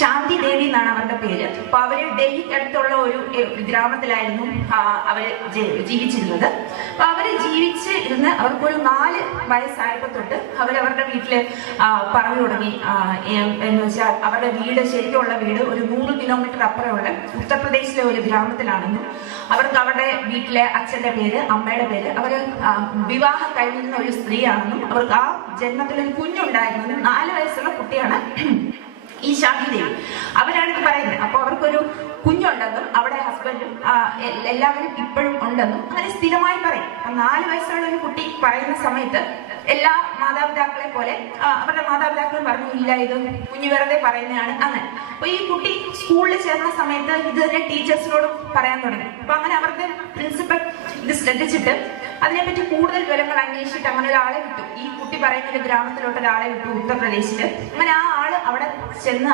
ശാന്തി ദേവി എന്നാണ് അവരുടെ പേര്. അപ്പൊ അവര് ഡൽഹിക്കടുത്തുള്ള ഒരു ഗ്രാമത്തിലായിരുന്നു അവര് ജീവിച്ചിരുന്നത്. അപ്പൊ അവര് ജീവിച്ചിരുന്ന് അവർക്കൊരു 4 വയസ്സായപ്പോ തൊട്ട് അവരവരുടെ വീട്ടില് പറഞ്ഞു തുടങ്ങി. എന്ന് വെച്ചാൽ അവരുടെ വീട്, ശരിക്കുള്ള വീട് ഒരു 100 കിലോമീറ്റർ അപ്പുറമുള്ള ഉത്തർപ്രദേശിലെ ഒരു ഗ്രാമത്തിലാണെന്നും അവർക്ക് അവരുടെ വീട്ടിലെ അച്ഛന്റെ പേര്, അമ്മയുടെ പേര്, അവര് വിവാഹം കഴിഞ്ഞിരുന്ന ഒരു സ്ത്രീയാണെന്നും അവർക്ക് ആ ജന്മത്തിൽ ഒരു കുഞ്ഞുണ്ടായിരുന്നു. 4 വയസ്സുള്ള കുട്ടിയാണ് ഈ ശാന്തി ദേവി. അവരാണ് ഇത് പറയുന്നത്. അപ്പൊ അവർക്കൊരു കുഞ്ഞുണ്ടെന്നും അവിടെ ഹസ്ബൻഡും എല്ലാവരും ഇപ്പോഴും ഉണ്ടെന്നും അങ്ങനെ സ്ഥിരമായി പറയും. 4 വയസ്സുള്ള ഒരു കുട്ടി പറയുന്ന സമയത്ത് എല്ലാ മാതാപിതാക്കളെ പോലെ അവരുടെ മാതാപിതാക്കളും പറഞ്ഞു, ഇല്ല ഇത് കുഞ്ഞു വെറുതെ പറയുന്നതാണ് അങ്ങനെ. അപ്പൊ ഈ കുട്ടി സ്കൂളിൽ ചേർന്ന സമയത്ത് ഇത് തന്നെ ടീച്ചേഴ്സിനോടും പറയാൻ തുടങ്ങി. അപ്പൊ അങ്ങനെ അവരുടെ പ്രിൻസിപ്പൽ ഇത് ശ്രദ്ധിച്ചിട്ട് അതിനെപ്പറ്റി കൂടുതൽ വിവരങ്ങൾ അന്വേഷിച്ചിട്ട് അങ്ങനെ ഒരാളെ വിട്ടു. ഈ കുട്ടി പറയുന്ന ഒരു ഗ്രാമത്തിലോട്ട് ഒരാളെ വിട്ടു, ഉത്തർപ്രദേശില്. അങ്ങനെ ആ ആള് അവിടെ ചെന്ന്